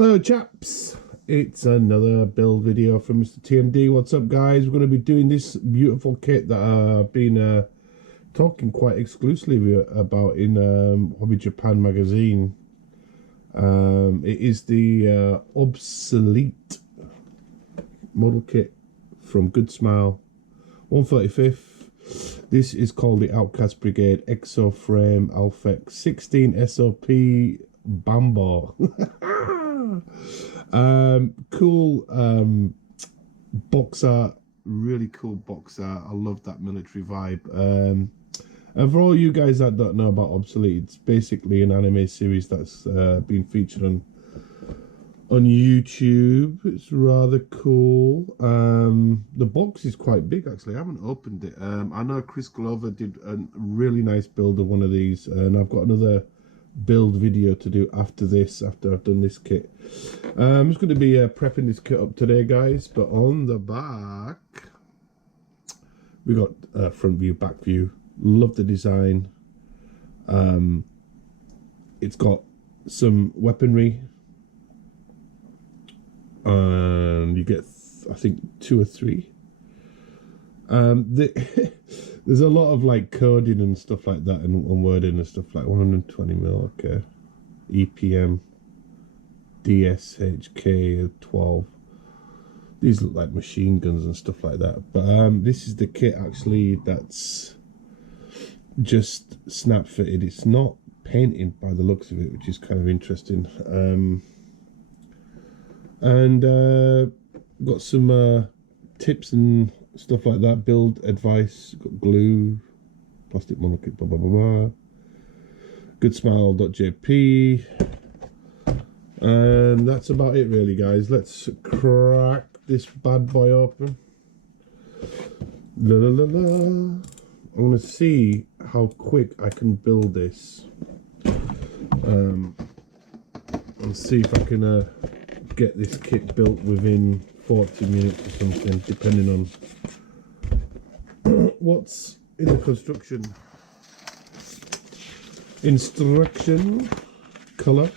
Hello chaps, it's another build video from Mr. TMD. What's up guys? We're going to be doing this beautiful kit that I've been talking quite exclusively about in Hobby Japan magazine. It is the OBSOLETE model kit from Good Smile 135th. This is called the Outcast Brigade EXOFRAME Alphex 16 SOP Bambo. Cool box art, really cool box art. I love that military vibe. And for all you guys that don't know about OBSOLETE, it's basically an anime series that's been featured on YouTube. It's rather cool. The box is quite big actually. I haven't opened it. I know Chris Glover did a really nice build of one of these, and I've got another build video to do after this, after I've done this kit. I'm just going to be prepping this kit up today guys. But on the back we got front view, back view. Love the design. It's got some weaponry, and you get I think 2 or 3. There's a lot of like coding and stuff like that, and wording and stuff like 120mm, okay. EPM, DSHK 12. These look like machine guns and stuff like that. But this is the kit actually that's just snap fitted. It's not painted by the looks of it, which is kind of interesting. Got some tips and stuff like that, build advice. Got glue, plastic monokit, blah blah blah blah. Goodsmile.jp, and that's about it really guys. Let's crack this bad boy open. La la la la. I want to see how quick I can build this, and see if I can get this kit built within 40 minutes or something, depending on what's in the construction instruction. Color,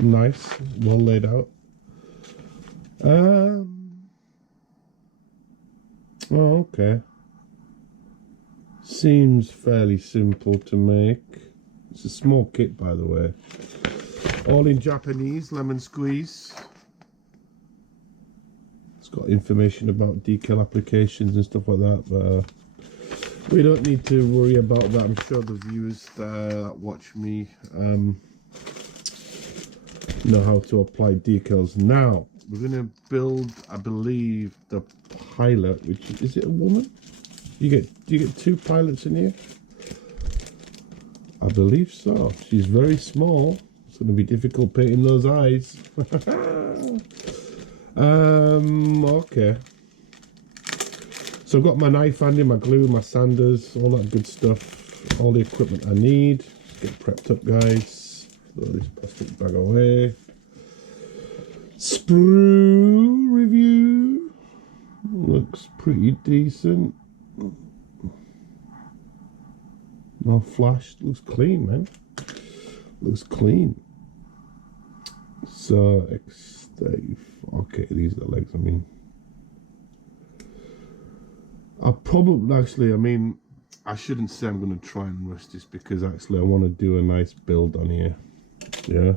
nice, well laid out. Oh, okay. Seems fairly simple to make. It's a small kit, by the way. All in Japanese, lemon squeeze. It's got information about decal applications and stuff like that, but we don't need to worry about that. I'm sure the viewers that watch me know how to apply decals. Now we're going to build, I believe, the pilot. Which is it a woman? Do you get 2 pilots in here? I believe so. She's very small. It's going to be difficult painting those eyes. Okay. So I've got my knife handy, my glue, my sanders, all that good stuff, all the equipment I need. Let's get prepped up guys. Throw this plastic bag away. Sprue review. Looks pretty decent. No flash. Looks clean, man. Looks clean. So okay, these are the legs. I mean, I'll probably actually, I mean, I shouldn't say I'm going to try and rush this, because actually I want to do a nice build on here. Yeah.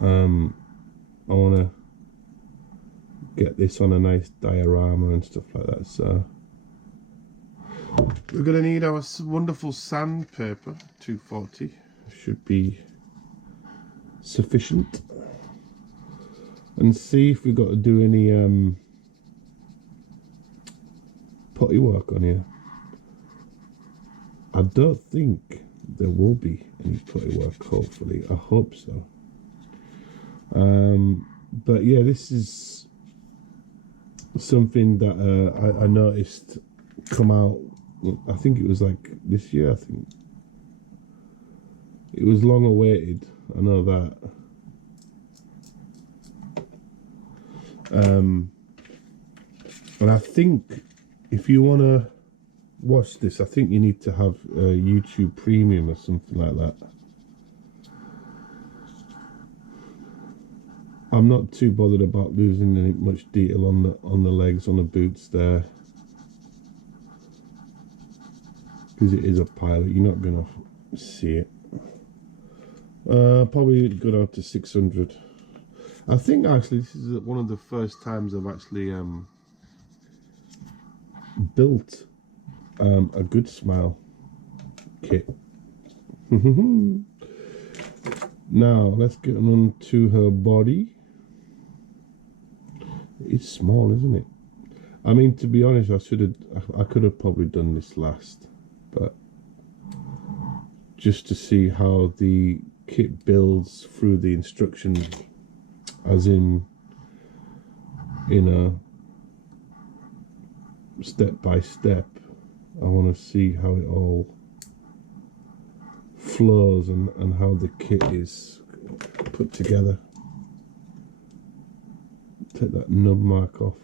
I want to get this on a nice diorama and stuff like that. So we're going to need our wonderful sandpaper. 240 should be sufficient. And see if we've got to do any putty work on here. I don't think there will be any putty work, hopefully. I hope so. But yeah, this is something that I noticed come out. I think it was like this year. I think it was long awaited. I know that. And I think if you want to watch this, I think you need to have YouTube Premium or something like that. I'm not too bothered about losing any much detail on the legs, on the boots there, because it is a pilot. You're not gonna see it. Probably go down to 600. I think actually this is one of the first times I've actually built a good smile kit. Now let's get on to her body. It's small, isn't it? I mean, to be honest, I could have probably done this last, but just to see how the kit builds through the instructions, as in, you know, step by step. I want to see how it all flows and how the kit is put together. Take that nub mark off.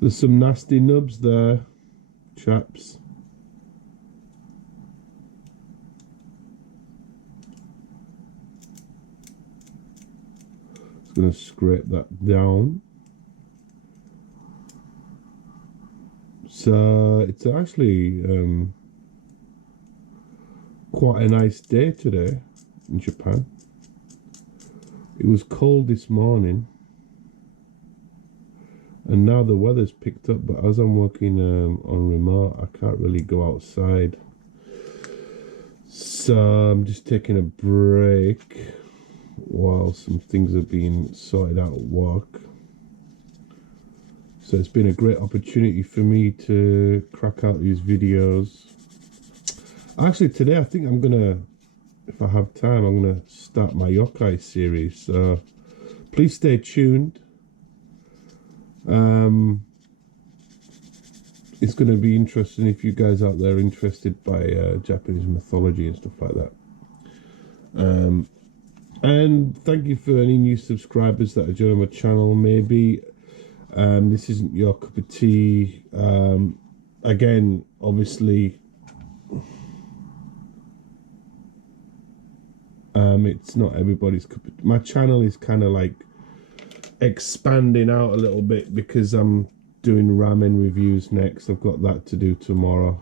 There's some nasty nubs there, chaps. Just gonna scrape that down. So it's actually quite a nice day today in Japan. It was cold this morning, and now the weather's picked up, but as I'm working on remote, I can't really go outside. So I'm just taking a break while some things are being sorted out at work. So it's been a great opportunity for me to crack out these videos. Actually, today I think I'm gonna, if I have time, I'm gonna start my yokai series. So please stay tuned. It's gonna be interesting if you guys out there are interested by Japanese mythology and stuff like that. And thank you for any new subscribers that are joining my channel. Maybe this isn't your cup of tea. Again, obviously, it's not everybody's cup of tea. My channel is kind of like expanding out a little bit because I'm doing ramen reviews next. I've got that to do tomorrow.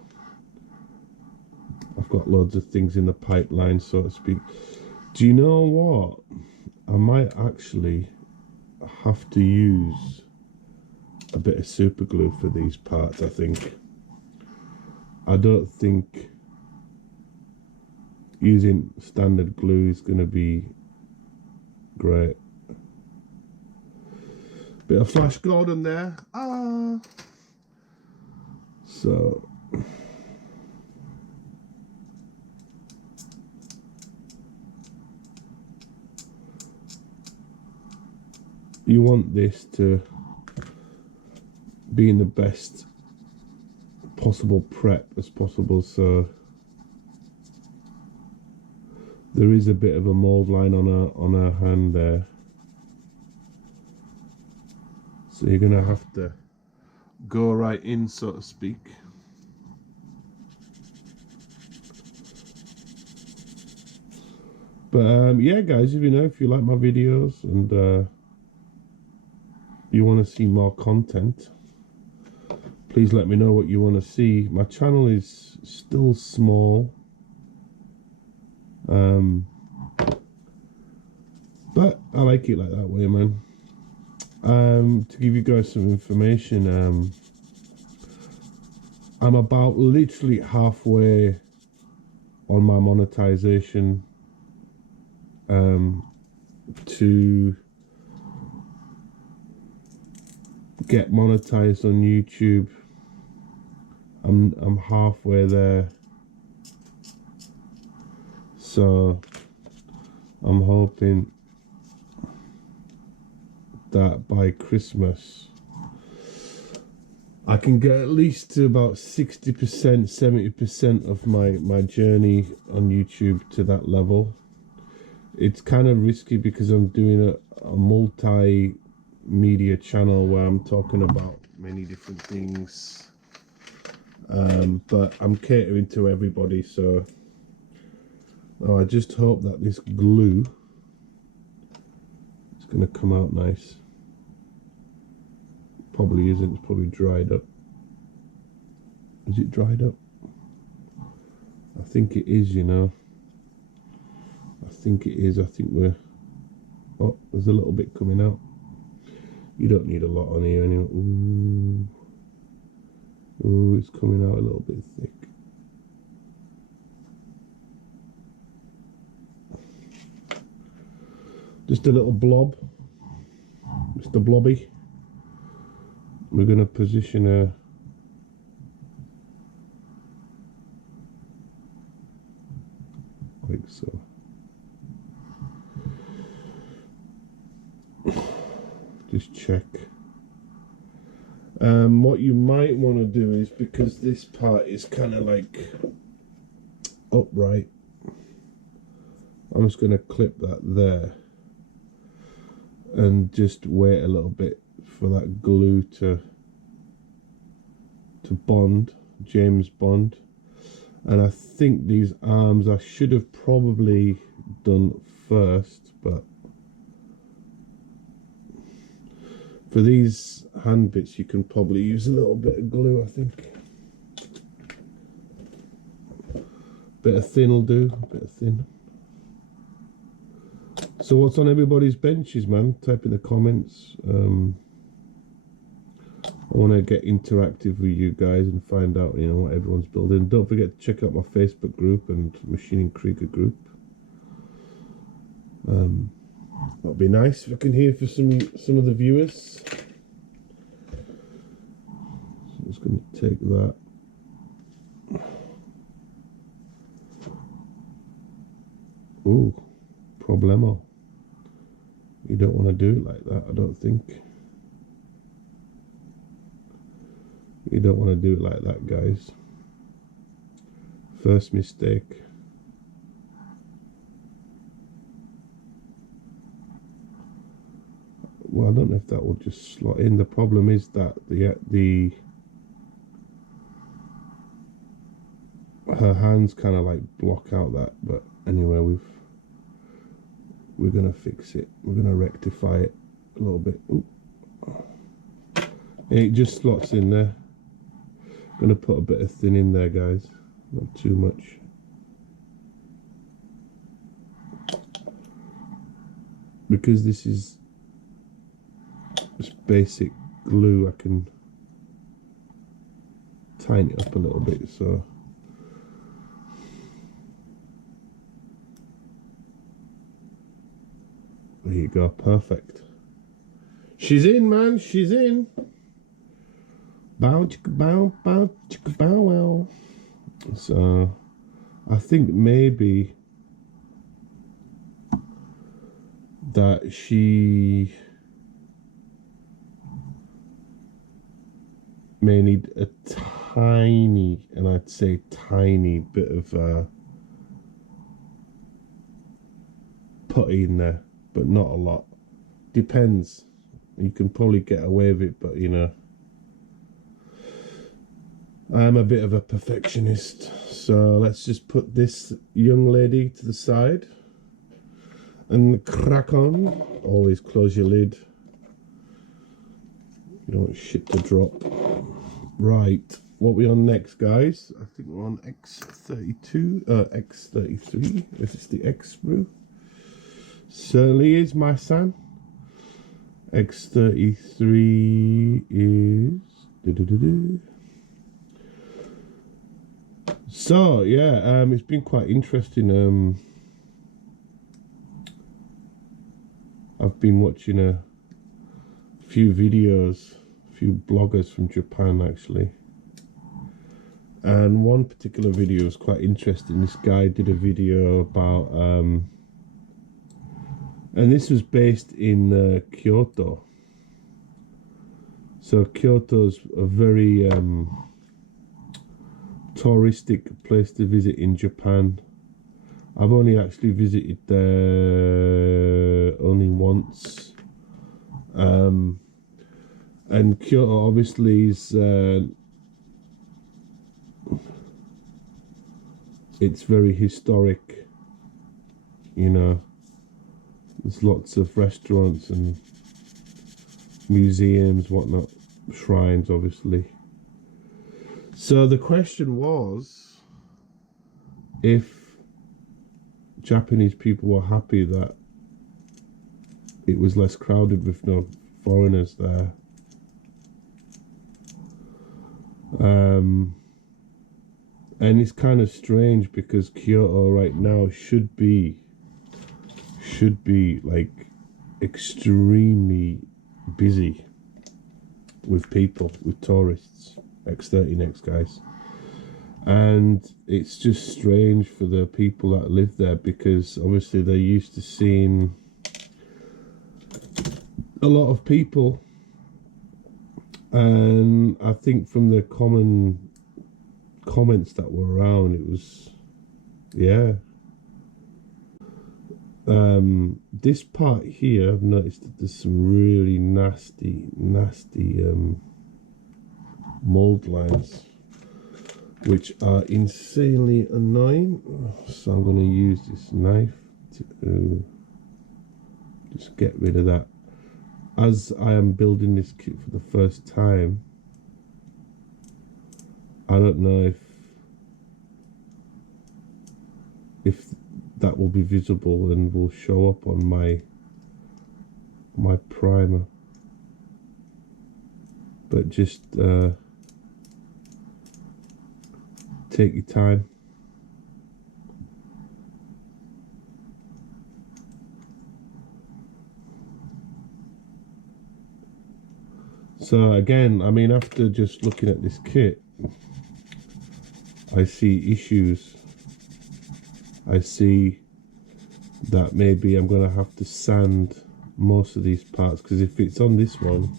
I've got loads of things in the pipeline, so to speak. Do you know what? I might actually have to use a bit of super glue for these parts, I think. I don't think using standard glue is going to be great. Bit of Flash Gordon there. So you want this to be in the best possible prep as possible, so there is a bit of a mold line on her hand there, so you're gonna have to go right in, so to speak. But yeah guys, if you like my videos and you want to see more content, please let me know what you want to see. My channel is still small, but I like it like that way, man. To give you guys some information, I'm about literally halfway on my monetization to get monetized on YouTube. I'm halfway there, so I'm hoping that by Christmas I can get at least to about 60%, 70% of my journey on YouTube to that level. It's kind of risky because I'm doing a multi-media channel where I'm talking about many different things, but I'm catering to everybody. So I just hope that this glue It's going to come out nice. Probably isn't, it's probably dried up. Is it dried up? I think it is, you know. I think it is. I think we're... Oh, there's a little bit coming out. You don't need a lot on here anyway. Ooh. Ooh, it's coming out a little bit thick. Just a little blob. Mr. Blobby. We're going to position her like so. Just check. What you might want to do is, because this part is kind of like upright, I'm just going to clip that there and just wait a little bit for that glue to bond, James Bond. And I think these arms I should have probably done first, but for these hand bits you can probably use a little bit of glue, I think. Bit of thin will do, a bit of thin. So what's on everybody's benches, man? Type in the comments. I want to get interactive with you guys and find out, you know, what everyone's building. Don't forget to check out my Facebook group and Machining Krieger group. That'll be nice if I can hear for some of the viewers. So I'm just going to take that. Ooh, problemo. You don't want to do it like that, I don't think. You don't want to do it like that, guys. First mistake. Well, I don't know if that will just slot in. The problem is that her hands kind of like block out that. But anyway, we're gonna fix it. We're gonna rectify it a little bit. Ooh. It just slots in there. Gonna put a bit of thin in there, guys. Not too much. Because this is just basic glue, I can tighten it up a little bit, so there you go, perfect. She's in, man, she's in. Bow chicka bow, bow chicka bow wow. So I think maybe that she may need a tiny, and I'd say tiny bit of putty in there, but not a lot. Depends. You can probably get away with it, but you know, I'm a bit of a perfectionist. So let's just put this young lady to the side and crack on. Always close your lid. You don't want shit to drop. Right, what are we on next, guys? I think we're on X32, X33. Is this the X sprue? Certainly is, my son. X33 is... So, yeah, it's been quite interesting. I've been watching a few videos, a few bloggers from Japan, actually. And one particular video was quite interesting. This guy did a video about... and this was based in Kyoto. So Kyoto's a very touristic place to visit in Japan. I've only actually visited there only once. And Kyoto obviously is it's very historic, you know. There's lots of restaurants and museums, whatnot, shrines, obviously. So the question was if Japanese people were happy that it was less crowded with no foreigners there. And it's kind of strange because Kyoto right now should be like extremely busy with people, with tourists, X39X guys. And it's just strange for the people that live there because obviously they're used to seeing a lot of people. And I think from the common comments that were around, it was, yeah. This part here, I've noticed that there's some really nasty mold lines, which are insanely annoying. So I'm going to use this knife to just get rid of that. As I am building this kit for the first time, I don't know if that will be visible and will show up on my primer, but just take your time. So again, I mean, after just looking at this kit, I see issues. I see that maybe I'm going to have to sand most of these parts, because if it's on this one,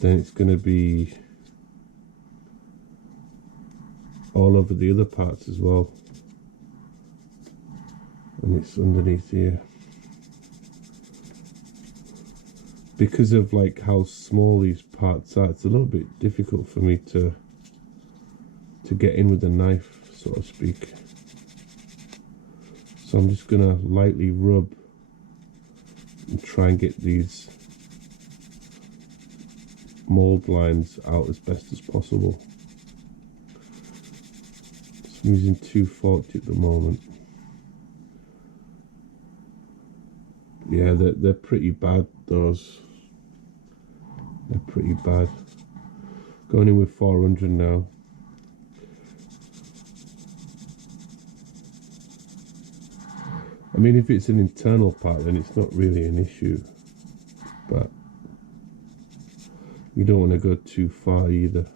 then it's going to be all over the other parts as well. And it's underneath here. Because of like how small these parts are, it's a little bit difficult for me to get in with a knife, so to speak. So I'm just gonna lightly rub and try and get these mold lines out as best as possible. So I'm using 240 at the moment. Yeah, they're pretty bad, those. They're pretty bad. Going in with 400 now. I mean, if it's an internal part, then it's not really an issue. But you don't want to go too far either,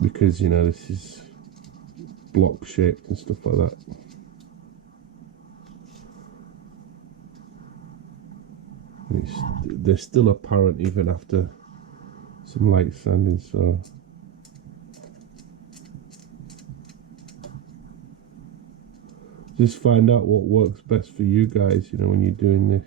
because, you know, this is block shaped and stuff like that. They're still apparent even after some light sanding, so just find out what works best for you guys, you know, when you're doing this.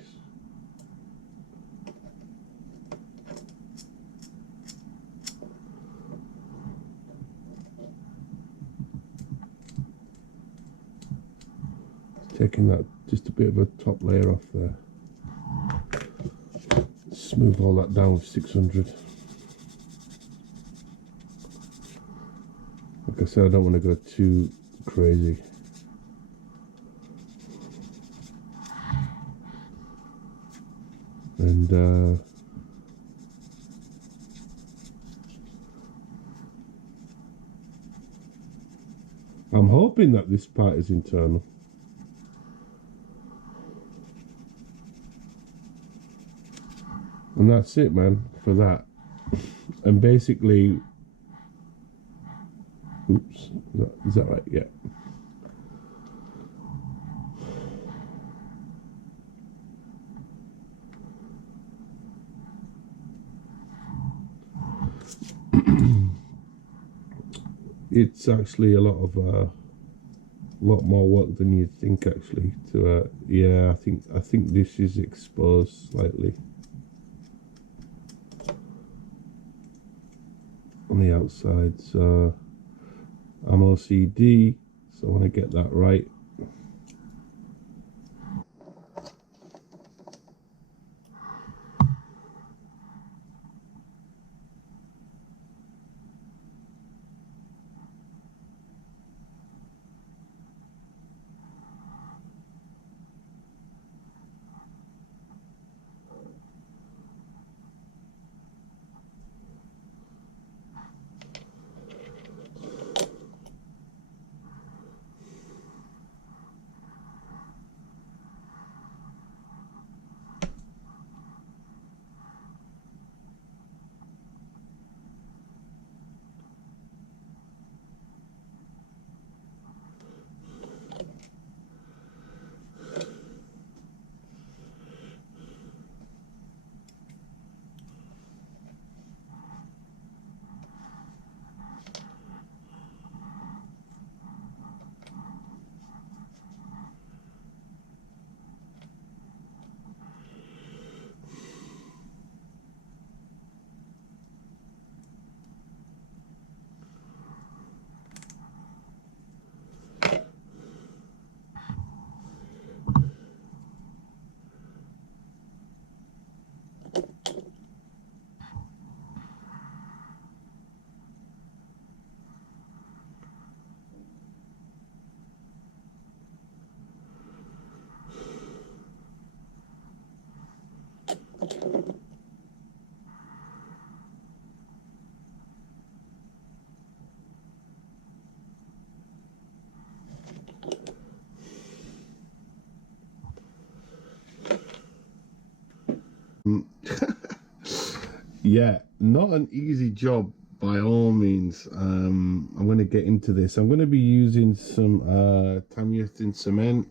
Taking that, just a bit of a top layer off there. Smooth all that down with 600. Like I said, I don't want to go too crazy. And I'm hoping that this part is internal. And that's it, man, for that. And basically, oops, is that right? Yeah. It's actually a lot more work than you'd think, actually. To yeah, I think this is exposed slightly on the outside, so I'm OCD, so I want to get that right. yeah, not an easy job by all means. I'm going to get into this. I'm going to be using some tungsten cement.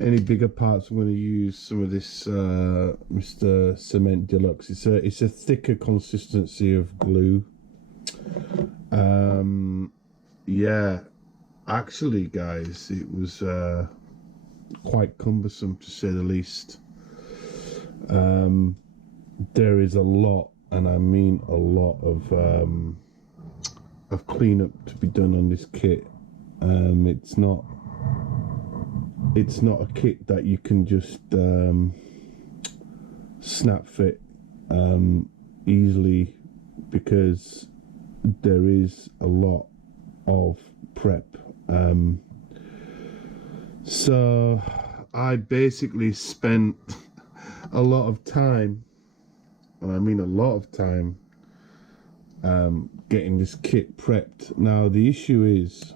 Any bigger parts, I'm going to use some of this Mr. Cement Deluxe. It's a thicker consistency of glue. Yeah, actually, guys, it was quite cumbersome to say the least. There is a lot, and I mean a lot of cleanup to be done on this kit. It's not a kit that you can just snap fit easily, because there is a lot of prep. So I basically spent a lot of time, and I mean a lot of time, getting this kit prepped. Now the issue is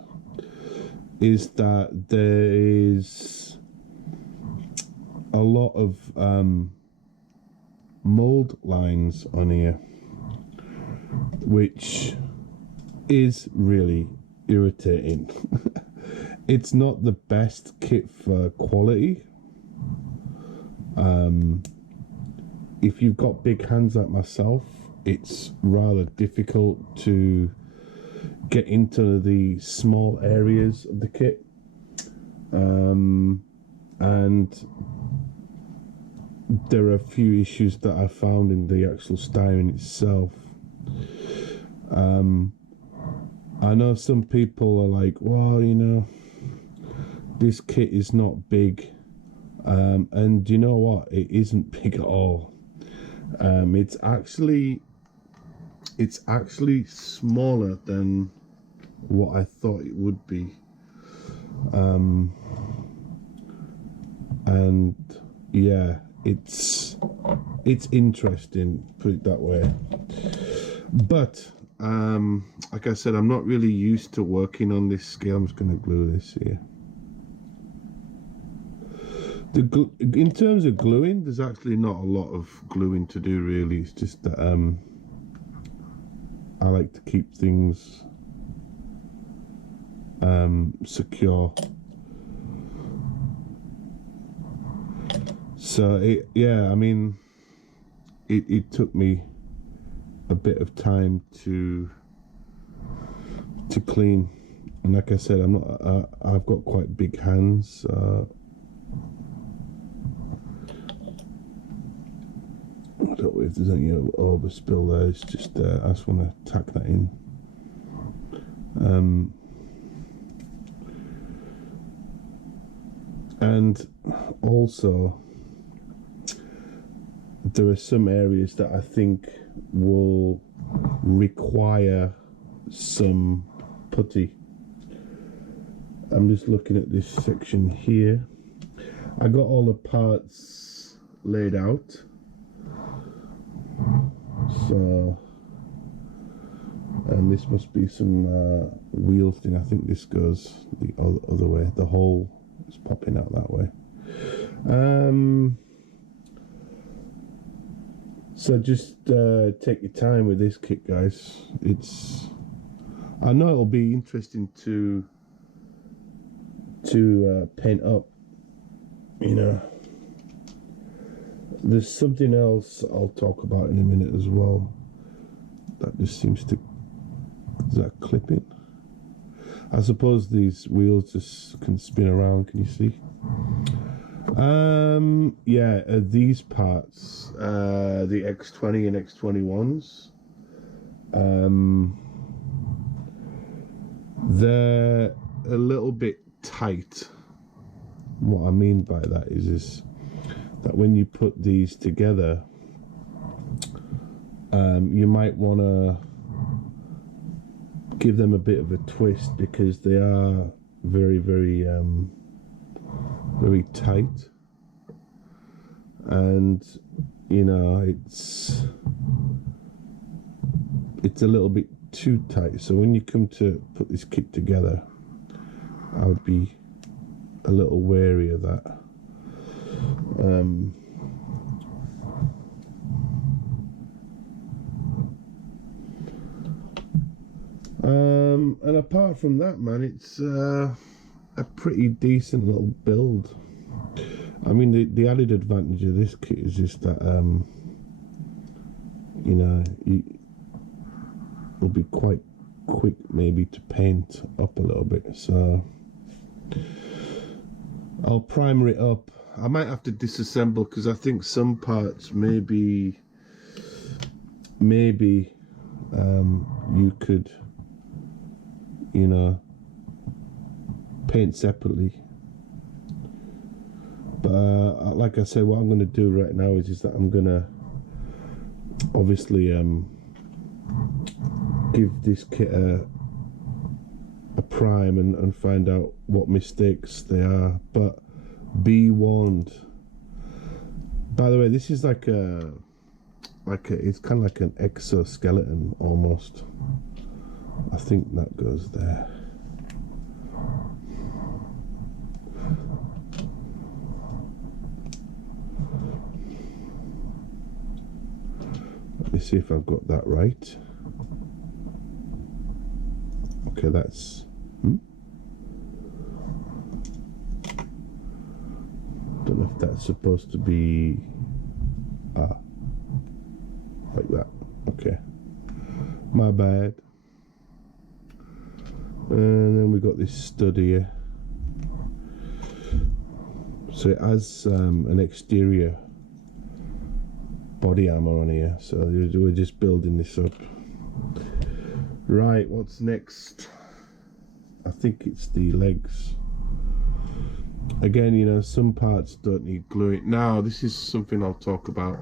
that there is a lot of mold lines on here, which is really irritating. It's not the best kit for quality. If you've got big hands like myself, it's rather difficult to get into the small areas of the kit, and there are a few issues that I found in the actual styling itself. I know some people are like, well, you know, this kit is not big, and you know what, it isn't big at all. It's actually smaller than what I thought it would be, and yeah, it's interesting, put it that way. But like I said, I'm not really used to working on this scale. I'm just going to glue this here. In terms of gluing, there's actually not a lot of gluing to do, really. It's just that I like to keep things secure. So yeah, I mean, it took me a bit of time to clean, and like I said, I'm not I've got quite big hands. I don't know if there's any overspill there. It's just I just want to tack that in. And also, there are some areas that I think will require some putty. I'm just looking at this section here. I got all the parts laid out, so, and this must be some wheel thing. I think this goes the other way. The hole is popping out that way. So just take your time with this kit, guys. I know it'll be interesting to paint up, you know. There's something else I'll talk about in a minute as well. That just seems to, is that clipping? I suppose these wheels just can spin around, can you see? Yeah, these parts, the X20 and X21s, they're a little bit tight. What I mean by that is that when you put these together, you might want to give them a bit of a twist, because they are very, very, very tight, and you know, it's a little bit too tight. So when you come to put this kit together, I would be a little wary of that. And apart from that, man, it's a pretty decent little build. I mean, the added advantage of this kit is just that you know, it'll be quite quick maybe to paint up a little bit, so I'll primer it up. I might have to disassemble because I think some parts maybe you could, you know, paint separately. But like I said, what I'm going to do right now is that I'm going to obviously give this kit a prime and find out what mistakes they are. But be warned. By the way, this is like a it's kind of like an exoskeleton almost. I think that goes there. Let me see if I've got that right. Okay, that's don't know if that's supposed to be like that. Okay, my bad. And then we got this stud here, so it has an exterior body armor on here, so we're just building this up. Right, what's next? I think it's the legs. Again, you know, some parts don't need gluing. Now, this is something I'll talk about,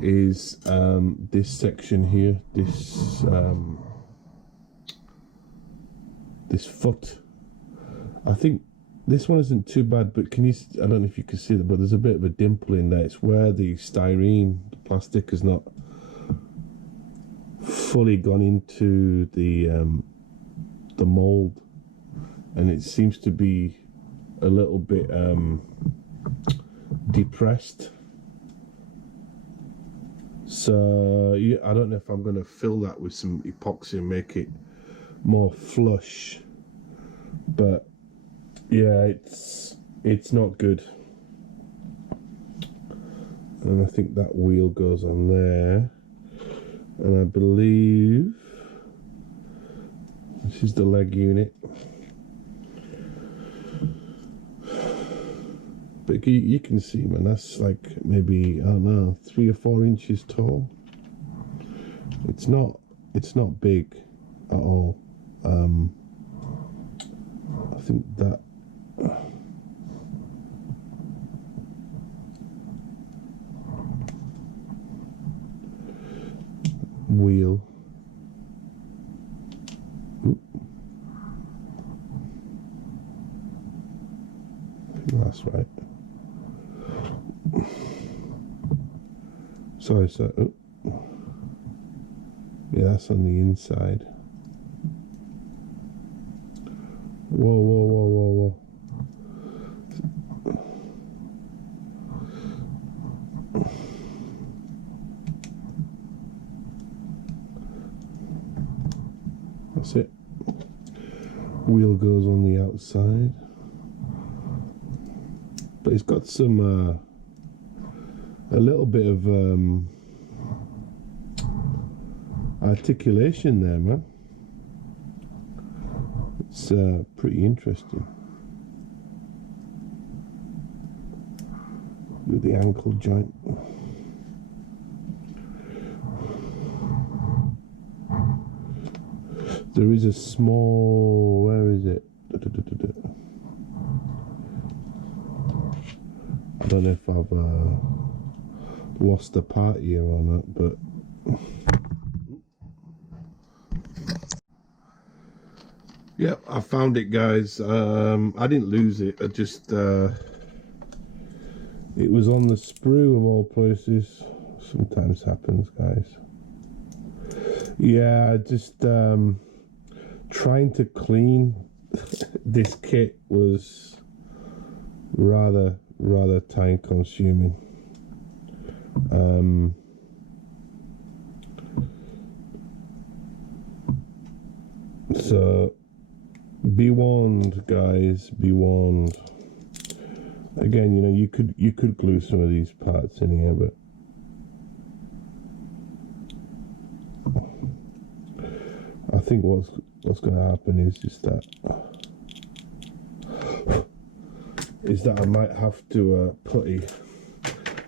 is this section here, this foot. I think this one isn't too bad, but can you, I don't know if you can see that, but there's a bit of a dimple in there. It's where the styrene, the plastic, has not fully gone into the mold, and it seems to be a little bit depressed. So yeah, I don't know if I'm going to fill that with some epoxy and make it more flush, but yeah, it's not good. And I think that wheel goes on there, and I believe this is the leg unit. But you can see, man, that's like maybe, I don't know, 3 or 4 inches tall. It's not big at all. I think that wheel, I think that's right. Sorry, so yeah, that's on the inside. Whoa, whoa, whoa, whoa, whoa. That's it. Wheel goes on the outside, but it's got some a little bit of articulation there, man. It's pretty interesting. With the ankle joint. There is a small, where is it? I don't know if I've lost a part here or not, but yeah, I found it, guys. I didn't lose it. I just it was on the sprue of all places. Sometimes happens, guys. Yeah, just trying to clean this kit was rather time consuming. So be warned, guys, be warned. Again, you know, you could glue some of these parts in here, but I think what's going to happen is just that I might have to putty,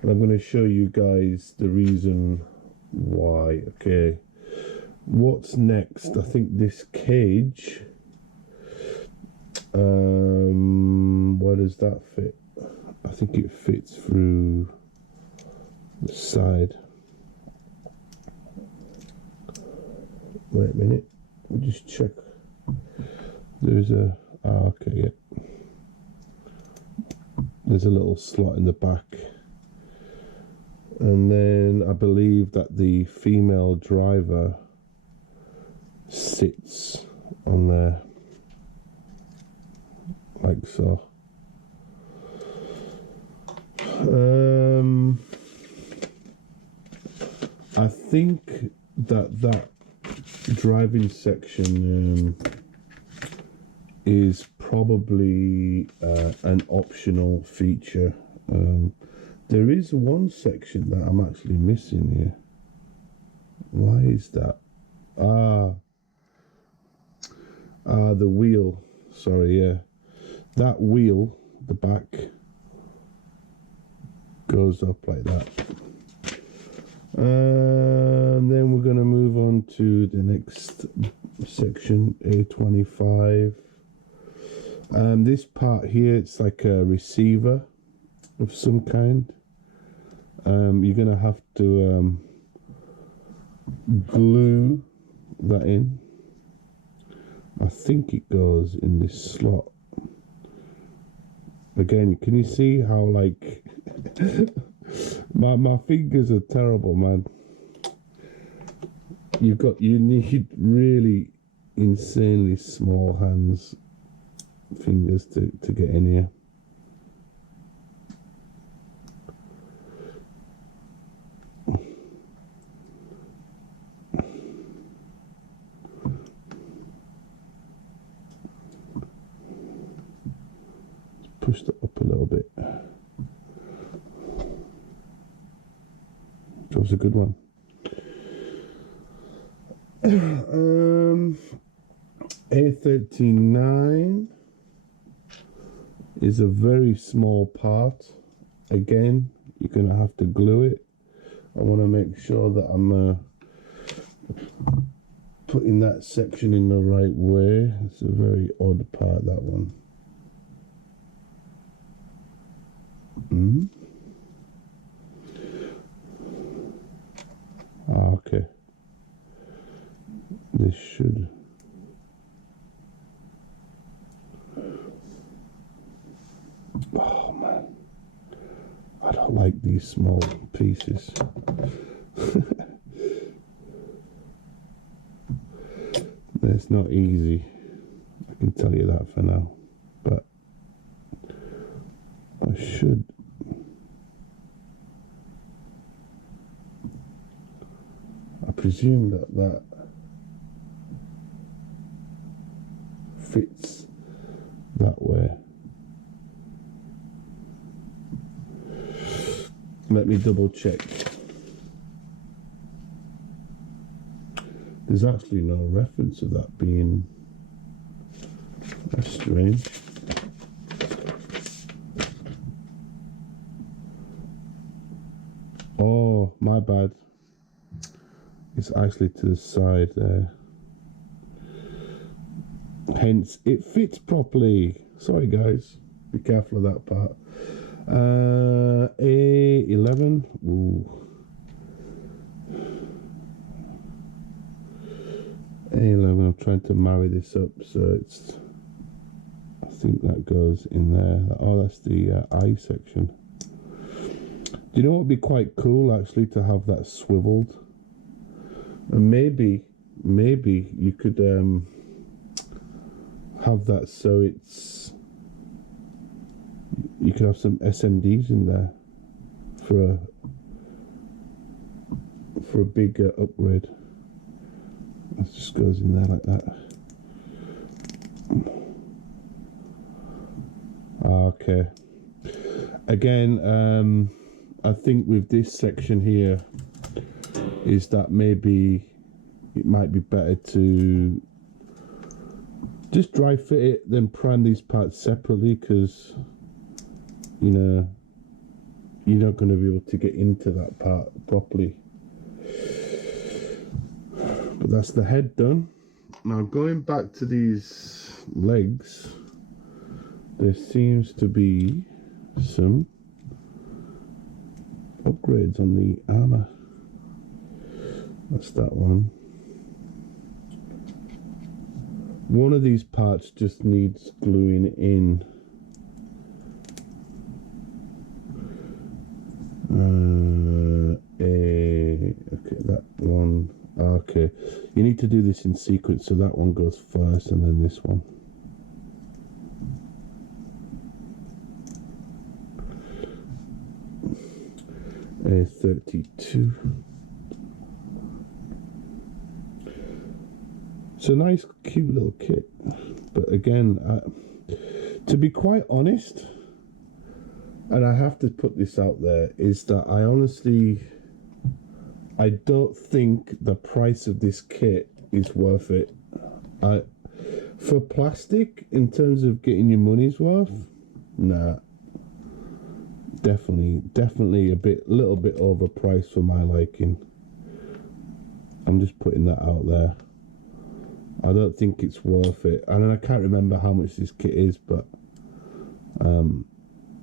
and I'm going to show you guys the reason why. Okay, what's next? I think this cage, where does that fit? I think it fits through the side. Wait a minute, we'll just check. There's a okay, yeah, there's a little slot in the back, and then I believe that the female driver sits on there like so. I think that driving section is probably an optional feature. There is one section that I'm actually missing here. Why is that? The wheel. Sorry, yeah. That wheel, the back, goes up like that. And then we're going to move on to the next section, A25. This part here, it's like a receiver of some kind. You're going to have to glue that in. I think it goes in this slot. Again, can you see how, like, my fingers are terrible, man. You need really insanely small fingers to get in here. Push that up a little bit. That was a good one. A39 is a very small part. Again, you're gonna have to glue it. I want to make sure that I'm putting that section in the right way. It's a very odd part, that one. Okay. This should. Oh man, I don't like these small pieces. It's not easy, I can tell you that for now, but I should. I presume that fits that way. Let me double check. There's actually no reference of that being. That's strange. Oh, my bad. It's actually to the side there. Hence, it fits properly. Sorry, guys. Be careful of that part. A11. Ooh. A11. I'm trying to marry this up so it's. I think that goes in there. Oh, that's the eye section. Do you know what would be quite cool actually to have that swiveled? And maybe you could have that so it's. You could have some SMDs in there for a big upgrade. It just goes in there like that. Okay. Again, I think with this section here is that maybe it might be better to just dry fit it, then prime these parts separately, because you know you're not going to be able to get into that part properly. But that's the head done. Now going back to these legs, there seems to be some upgrades on the armor. That's that one. One of these parts just needs gluing in. Okay, that one. Okay, you need to do this in sequence, so that one goes first and then this one. A32. It's a nice, cute little kit, but again, to be quite honest, and I have to put this out there, is that I don't think the price of this kit is worth it. For plastic, in terms of getting your money's worth, nah. Definitely a little bit overpriced for my liking. I'm just putting that out there. I don't think it's worth it. And I can't remember how much this kit is, but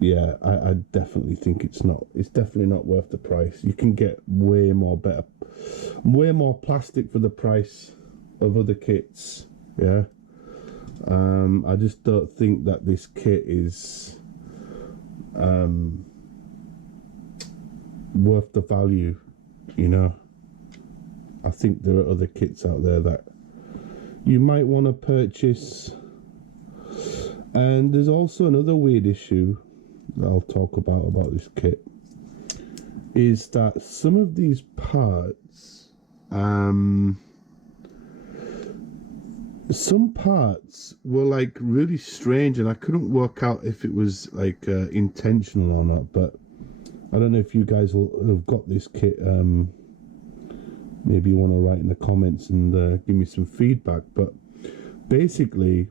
yeah, I definitely think it's definitely not worth the price. You can get way more plastic for the price of other kits. Yeah. I just don't think that this kit is worth the value, you know. I think there are other kits out there that you might want to purchase. And there's also another weird issue that I'll talk about this kit, is that some of these parts, some parts were like really strange, and I couldn't work out if it was like intentional or not. But I don't know if you guys have got this kit. Maybe you want to write in the comments and give me some feedback. But basically,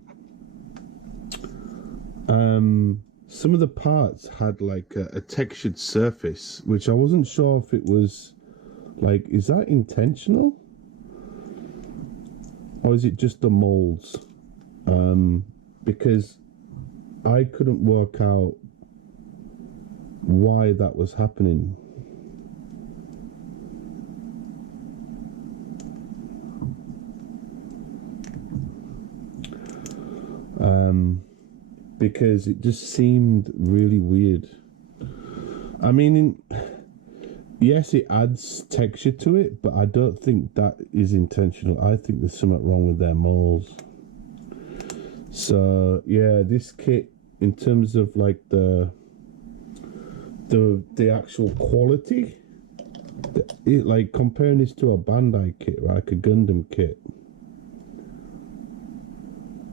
some of the parts had like a textured surface, which I wasn't sure if it was like, is that intentional? Or is it just the molds? Because I couldn't work out why that was happening. Because it just seemed really weird. I mean, yes, it adds texture to it, but I don't think that is intentional. I think there's something wrong with their molds. So yeah, this kit, in terms of like the actual quality, like comparing this to a Bandai kit, right, like a Gundam kit,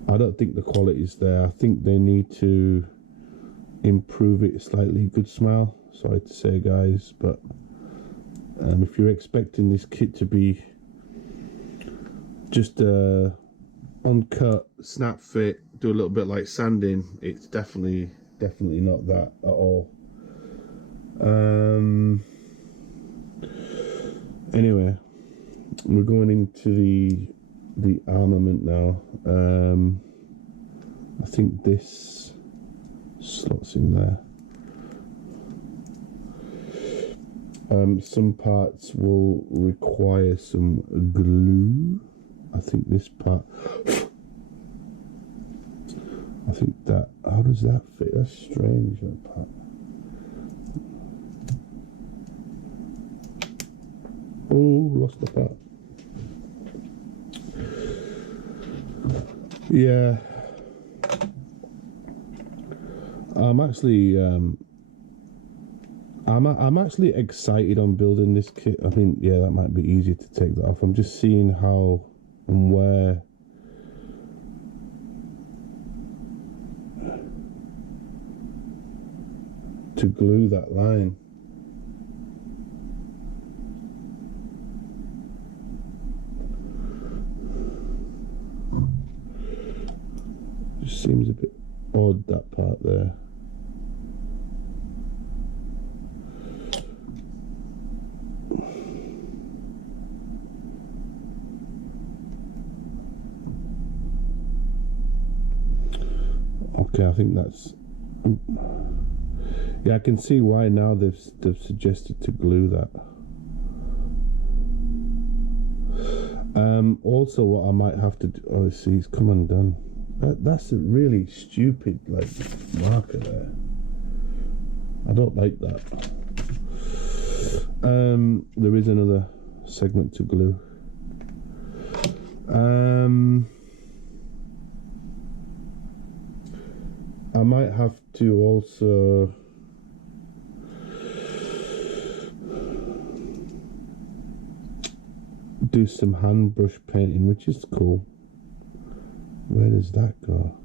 I don't think the quality is there. I think they need to improve it slightly. Good smile, sorry to say, guys, but if you're expecting this kit to be just uncut, snap fit, do a little bit like sanding, it's definitely not that at all. Anyway, we're going into the armament now. I think this slots in there. Some parts will require some glue. I think this part, I think that, how does that fit? That's strange, that part. Oh, lost the part. Yeah, I'm actually I'm actually excited on building this kit. I think, yeah, that might be easier to take that off. I'm just seeing how and where to glue that line. Just seems a bit odd, that part there. Okay, I think that's, yeah, I can see why now they've suggested to glue that. Also, what I might have to do, oh, see, it's come undone. That's a really stupid, like, marker there. I don't like that. There is another segment to glue. I might have to also do some hand brush painting, which is cool. Where does that go?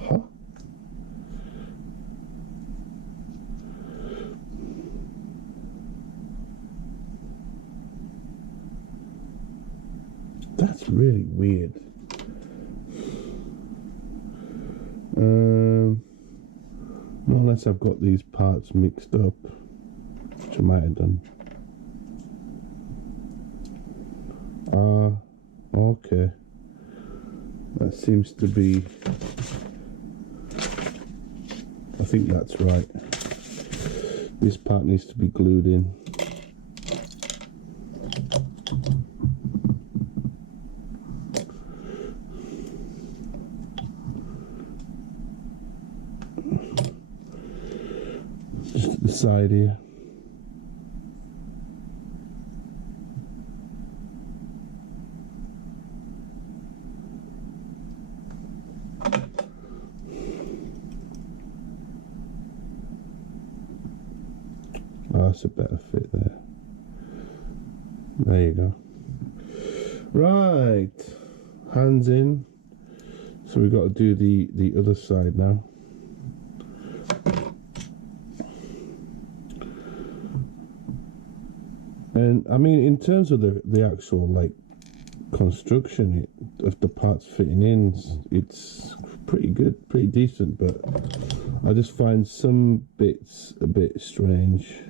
Huh? That's really weird. Not unless I've got these parts mixed up, which I might have done. Okay. That seems to be, I think that's right. This part needs to be glued in. Just the side here. Oh, that's a better fit there. There you go. Right, hands in. So we've got to do the other side now. And I mean, in terms of the actual like construction of the parts fitting in, it's pretty good, pretty decent. But I just find some bits a bit strange,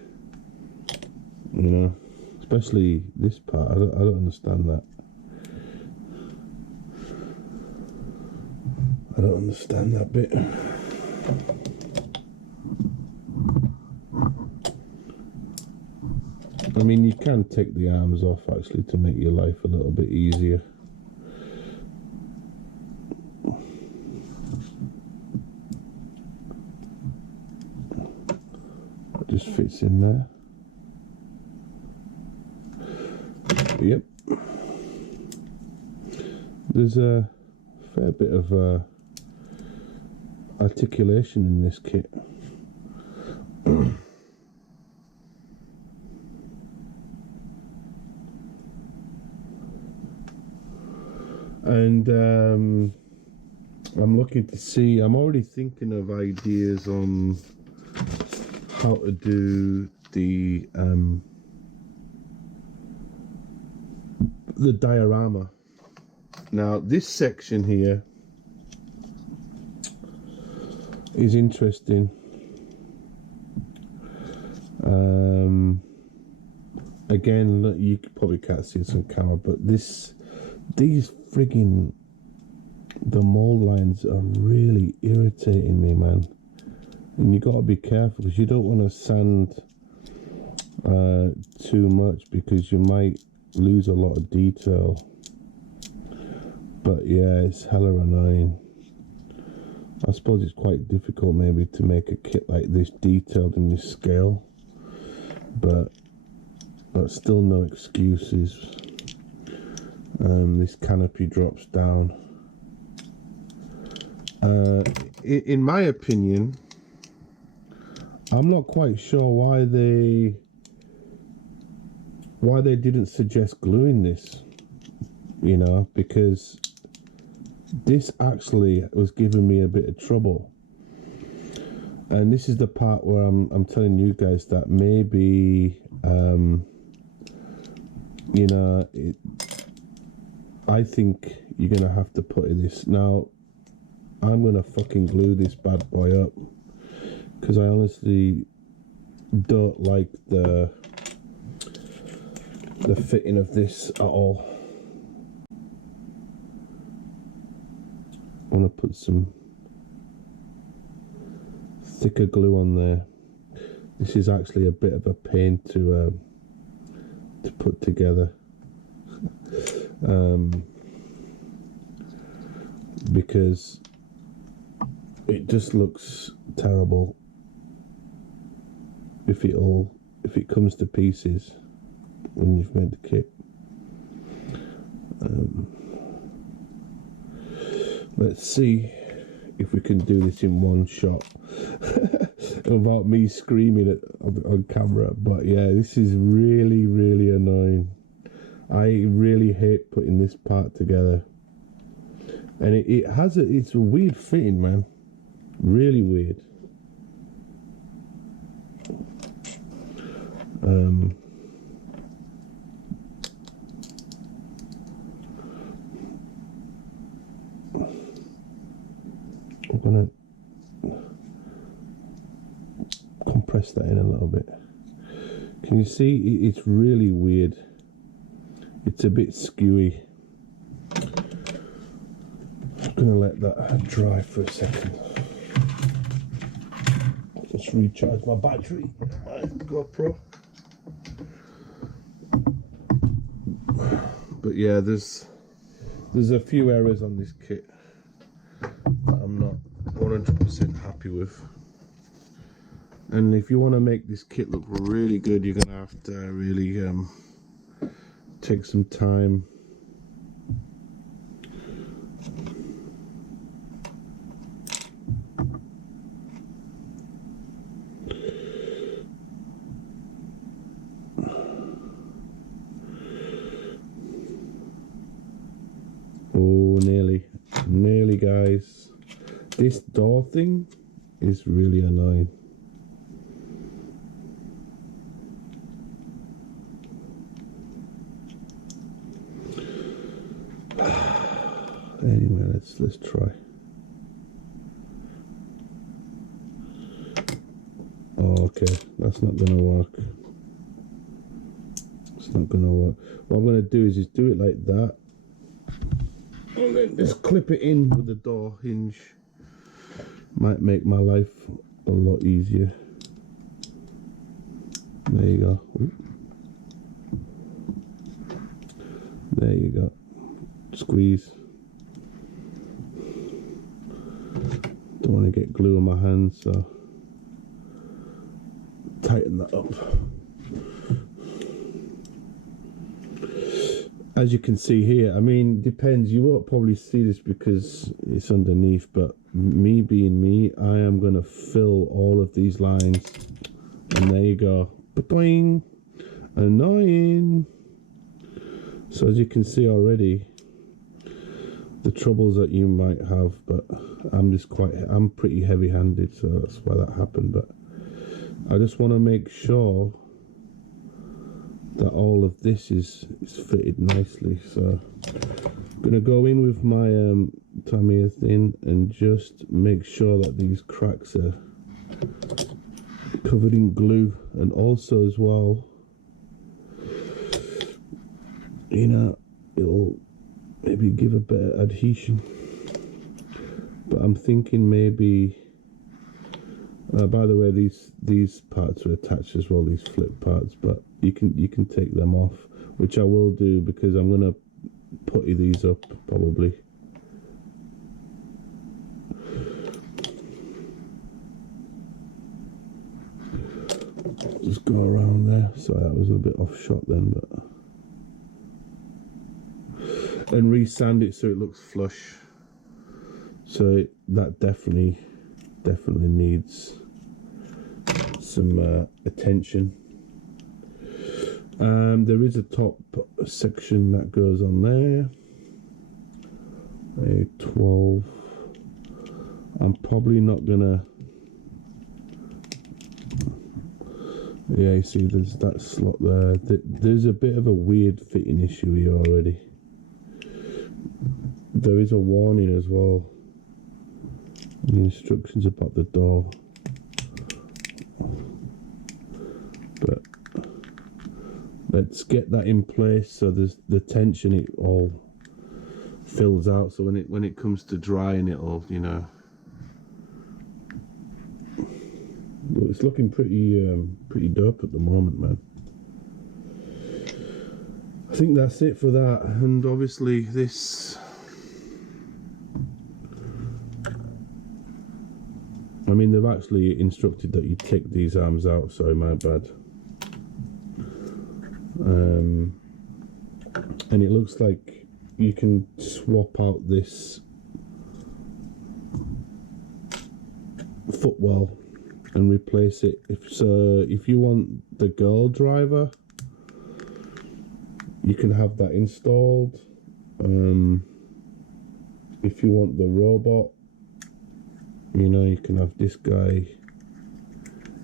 you know, especially this part. I don't understand that. I don't understand that bit. I mean, you can take the arms off actually to make your life a little bit easier. It just fits in there. Yep. There's a fair bit of articulation in this kit. And I'm looking to see, I'm already thinking of ideas on how to do the diorama. Now this section here is interesting. Again, look, you probably can't see this on camera, but these friggin' the mold lines are really irritating me, man. And you got to be careful because you don't want to sand too much because you might lose a lot of detail. But yeah, it's hella annoying. I suppose it's quite difficult maybe to make a kit like this detailed in this scale, but still no excuses. This canopy drops down. In my opinion, I'm not quite sure why they didn't suggest gluing this, you know, because this actually was giving me a bit of trouble. And this is the part where I'm telling you guys that maybe, you know, I think you're going to have to put in this. Now, I'm going to fucking glue this bad boy up, because I honestly don't like the fitting of this at all. I want to put some thicker glue on there. This is actually a bit of a pain to put together, because it just looks terrible if it comes to pieces when you've made the kit. Let's see if we can do this in one shot without me screaming on camera. But yeah, this is really, really annoying. I really hate putting this part together, and it's a weird fitting, man. Really weird. I'm gonna compress that in a little bit. Can you see? It's really weird. It's a bit skewy. I'm gonna let that dry for a second. Just recharge my battery, my GoPro. But yeah, there's a few errors on this kit that I'm not 100% happy with. And if you want to make this kit look really good, you're gonna have to really take some time. Oh, nearly guys. This door thing is really annoying. Anyway, let's try. Oh, okay, that's not gonna work. It's not gonna work. What I'm gonna do is just do it like that, and then just clip it in with the door hinge. Might make my life a lot easier. There you go. Ooh. There you go. Squeeze. Don't want to get glue on my hands, so tighten that up. As you can see here, I mean, depends. You won't probably see this because it's underneath, but me being me, I am going to fill all of these lines. And there you go. Ba-doing. Annoying. So as you can see already, the troubles that you might have, but I'm pretty heavy-handed, so that's why that happened. But I just want to make sure that all of this is fitted nicely. So I'm gonna go in with my Tamiya thin and just make sure that these cracks are covered in glue, and also as well, you know, it'll maybe give a bit of adhesion. But I'm thinking maybe by the way, these parts are attached as well, these flip parts, but you can take them off, which I will do because I'm gonna putty these up probably. Just go around there. Sorry, that was a bit off shot then, but and re-sand it so it looks flush. So that definitely needs some attention. There is a top section that goes on there, a 12. I'm probably not gonna. Yeah, you see, there's that slot there. There's a bit of a weird fitting issue here already. There is a warning as well. The instructions about the door. But let's get that in place so there's the tension, it all fills out, so when it comes to drying, it'll, you know. But it's looking pretty dope at the moment, man. I think that's it for that. And obviously this, I mean, they've actually instructed that you take these arms out, sorry, my bad. And it looks like you can swap out this footwell and replace it. If you want the girl driver, you can have that installed. If you want the robot, you know, you can have this guy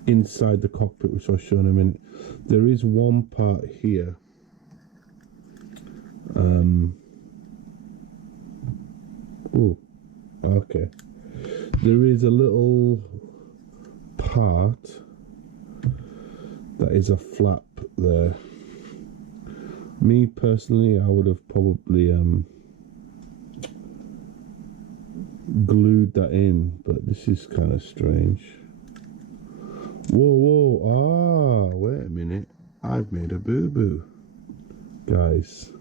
inside the cockpit, which I'll show in a minute. There is one part here. Oh, okay. There is a little part that is a flap there. Me personally, I would have probably glued that in, but this is kind of strange. Whoa, wait a minute, I've made a boo-boo, guys.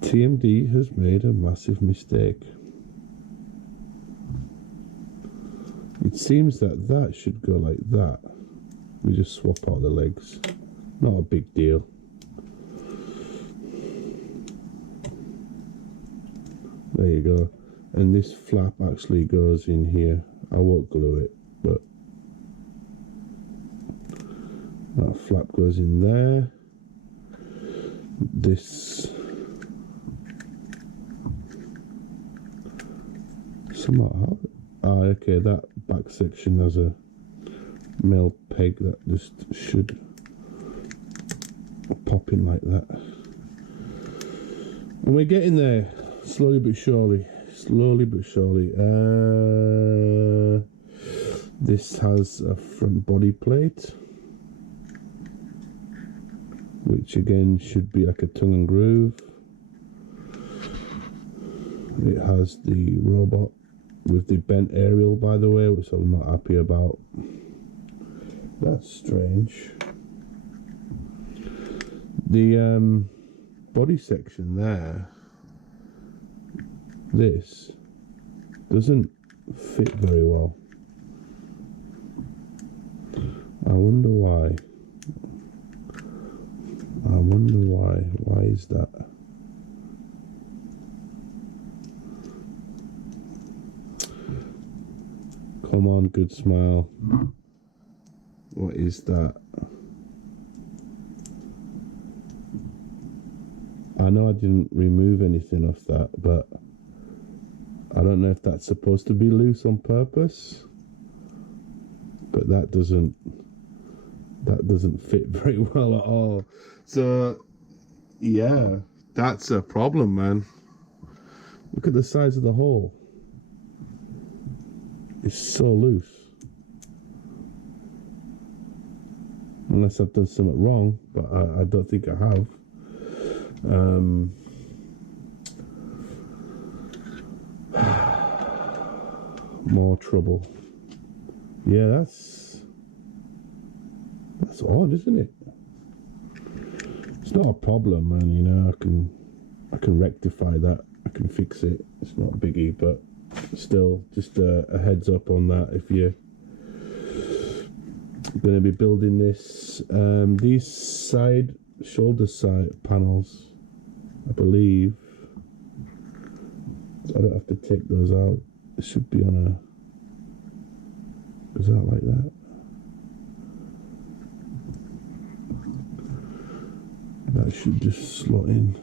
TMD has made a massive mistake. It seems that that should go like that. We just swap out the legs, not a big deal. There you go. And this flap actually goes in here. I won't glue it, but that flap goes in there. This somehow, okay, that back section has a male peg that just should pop in like that. And we're getting there, slowly but surely. Slowly but surely. This has a front body plate, which again should be like a tongue and groove. It has the robot with the bent aerial, by the way, which I'm not happy about. That's strange. The body section there, this doesn't fit very well. I wonder why. I wonder why. Why is that? Come on, good smile. What is that? I know I didn't remove anything off that, but I don't know if that's supposed to be loose on purpose. But that doesn't fit very well at all. So yeah, that's a problem, man. Look at the size of the hole. It's so loose. Unless I've done something wrong, but I don't think I have. More trouble. Yeah, that's odd, isn't it? It's not a problem, man. You know, I can rectify that. I can fix it. It's not a biggie, but still, just a heads up on that if you're going to be building this. These shoulder side panels, I believe, I don't have to take those out. It should be on a, is that like that? That should just slot in.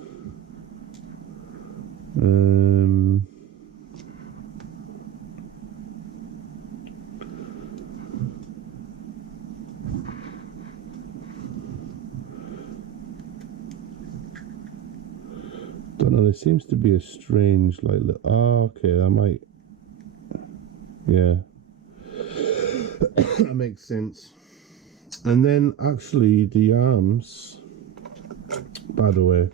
there seems to be a strange, like, okay, I might, yeah, that makes sense. And then actually the arms, by the way,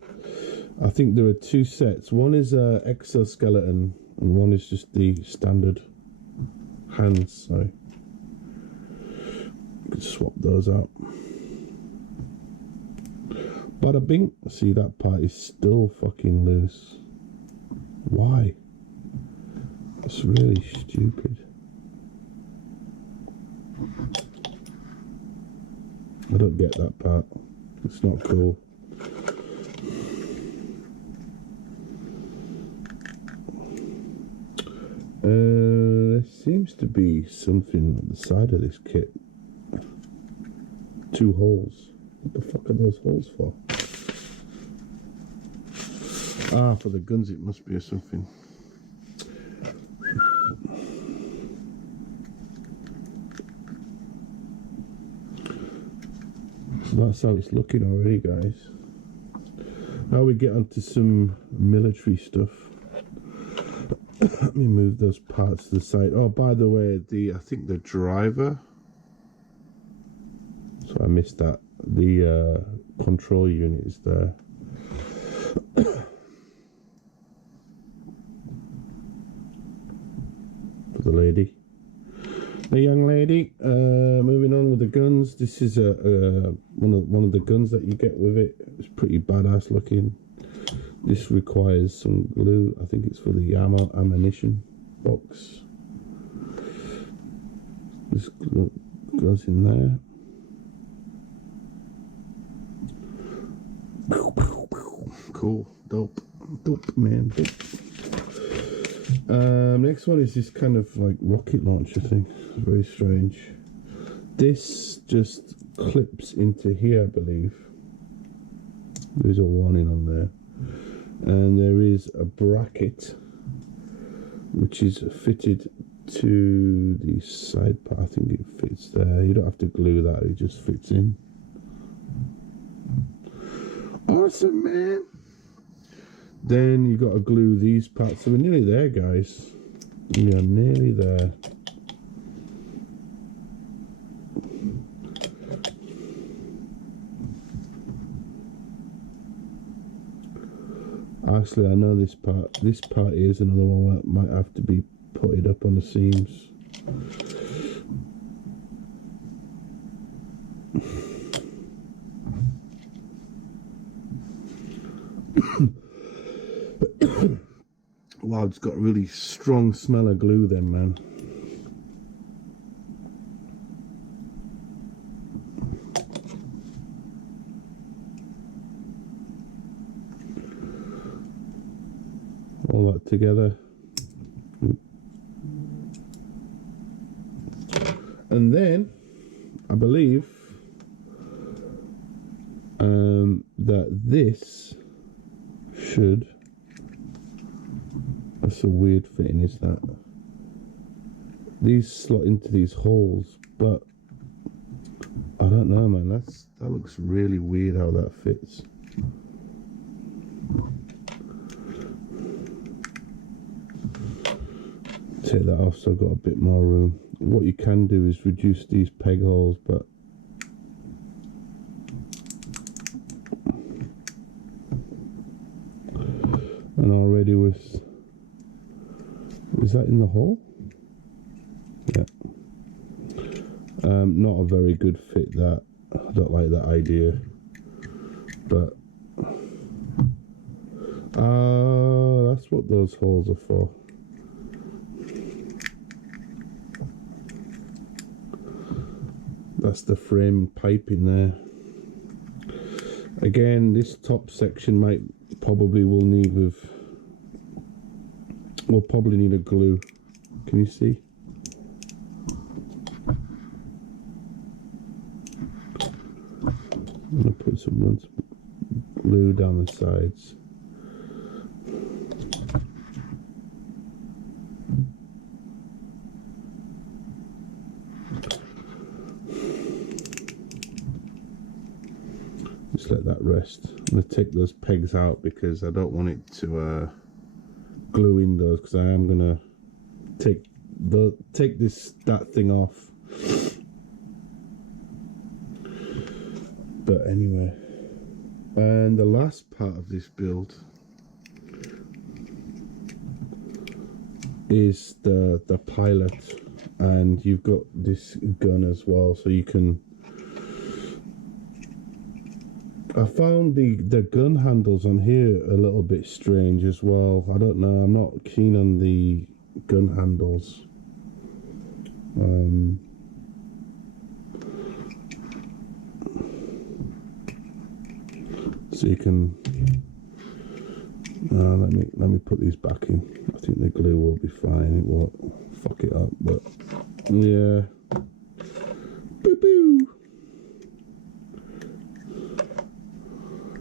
I think there are two sets. One is a exoskeleton and one is just the standard hands. Sorry, could swap those out. Bada bing. See, that part is still fucking loose. Why? That's really stupid. I don't get that part. It's not cool. There seems to be something on the side of this kit. Two holes. What the fuck are those holes for? Ah, for the guns it must be or something. So that's how it's looking already, guys. Now we get onto some military stuff. Let me move those parts to the side. Oh, by the way, I think the driver. So I missed that. The control unit is there. For the lady. The young lady. Moving on with the guns. This is one of the guns that you get with it. It's pretty badass looking. This requires some glue. I think it's for the ammunition box. This goes in there. Cool. Dope, man. Dope. Next one is this kind of like rocket launcher thing. It's very strange. This just clips into here, I believe. There's a warning on there. And there is a bracket which is fitted to the side part. I think it fits there. You don't have to glue that, it just fits in. Awesome, man. Then you got to glue these parts. So we're nearly there, guys. We are nearly there. Actually, I know this part. This part is another one that might have to be putted up on the seams. Wow, it's got a really strong smell of glue then, man. All that together. And then, I believe that this should... That's a weird fitting, is that? These slot into these holes, but I don't know, man. That looks really weird how that fits. Take that off so I've got a bit more room. What you can do is reduce these peg holes, but and already with... Is that in the hole? Yeah. Not a very good fit, that. I don't like that idea. But that's what those holes are for. That's the frame pipe in there. Again, this top section will probably need a glue. Can you see? I'm gonna put some glue down the sides. Just let that rest. I'm going to take those pegs out because I don't want it to glue in those, because I am going to take that thing off. But anyway, and the last part of this build is the pilot, and you've got this gun as well, so you can. I found the gun handles on here a little bit strange as well. I don't know, I'm not keen on the gun handles. So you can let me put these back in. I think the glue will be fine, it won't fuck it up, but yeah. Boo boo.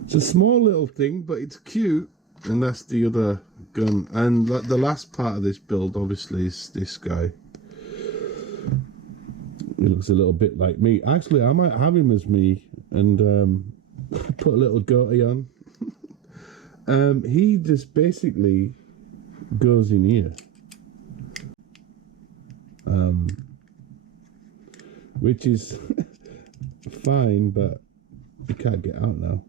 It's a small little thing, but it's cute. And that's the other gun. And the last part of this build, obviously, is this guy. He looks a little bit like me. Actually, I might have him as me and put a little goatee on. He just basically goes in here. Which is fine, but you can't get out now.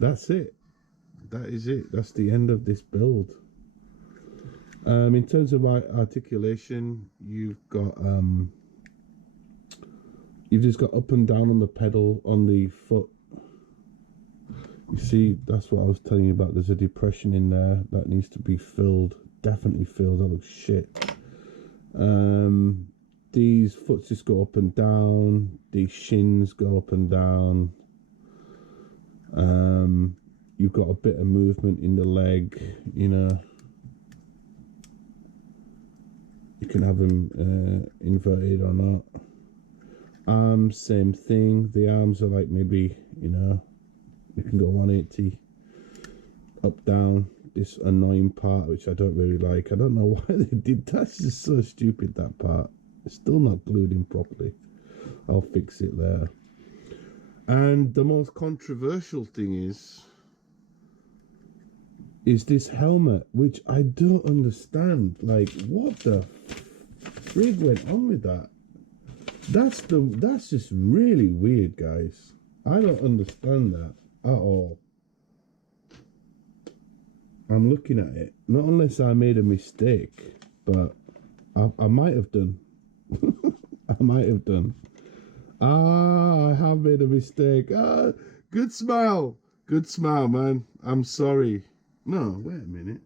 That's it. That is it. That's the end of this build. In terms of articulation, you've got you've just got up and down on the pedal on the foot. You see, that's what I was telling you about. There's a depression in there that needs to be filled. Definitely filled. That looks shit. These foots just go up and down. These shins go up and down. You've got a bit of movement in the leg, you know. You can have them inverted or not. Arms, same thing. The arms are like maybe, you know, you can go 180 up, down. This annoying part, which I don't really like. I don't know why they did that. It's just so stupid, that part. It's still not glued in properly. I'll fix it there. And the most controversial thing is this helmet, which I don't understand. Like, what the frig went on with that? That's just really weird, guys. I don't understand that at all. I'm looking at it. Not unless I made a mistake, but I might have done. I might have done. I have made a mistake. Good smile. Good smile, man. I'm sorry. No, wait a minute.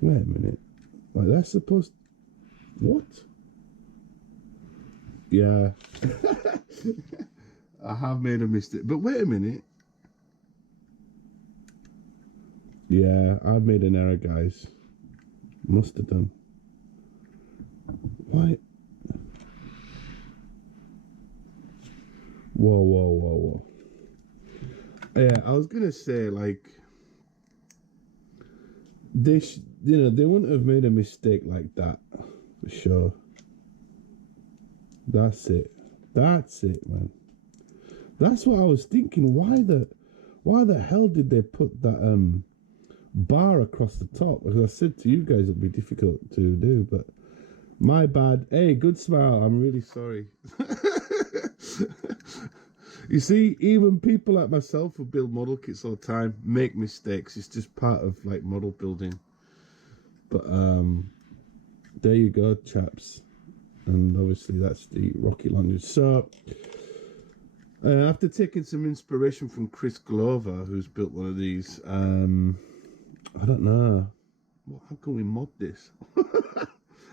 Wait a minute. Like, that's supposed... What? Yeah. I have made a mistake. But wait a minute. Yeah, I've made an error, guys. Must have done. Why? Whoa. Yeah, I was gonna say, like, this, you know, they wouldn't have made a mistake like that, for sure. That's it. That's it, man. That's what I was thinking. Why the hell did they put that bar across the top? Because I said to you guys it'd be difficult to do, but my bad. Hey, good smile. I'm really sorry. You see, even people like myself who build model kits all the time make mistakes. It's just part of like model building. But there you go, chaps. And obviously that's the rocket launcher. So after taking some inspiration from Chris Glover, who's built one of these, I don't know. Well, how can we mod this?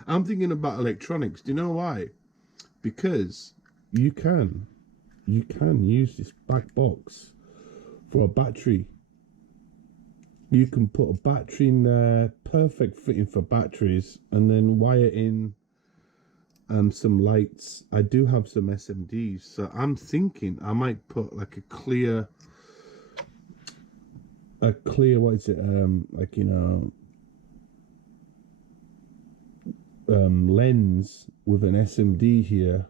I'm thinking about electronics. Do you know why? Because you can use this back box for a battery. You can put a battery in there, perfect fitting for batteries, and then wire in some lights. I do have some SMDs, so I'm thinking I might put like a clear what is it, like, you know, lens with an SMD here,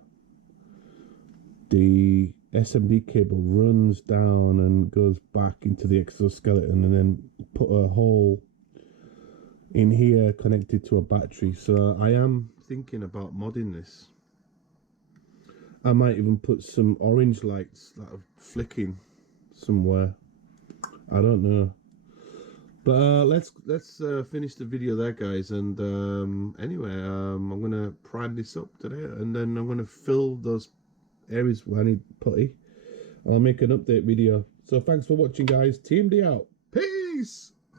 the SMD cable runs down and goes back into the exoskeleton, and then put a hole in here connected to a battery. So I am thinking about modding this. I might even put some orange lights that are flicking somewhere. I don't know. But let's finish the video there, guys. And anyway, I'm gonna prime this up today, and then I'm gonna fill those areas where I need putty. I'll make an update video. So thanks for watching, guys. TMD out. Peace.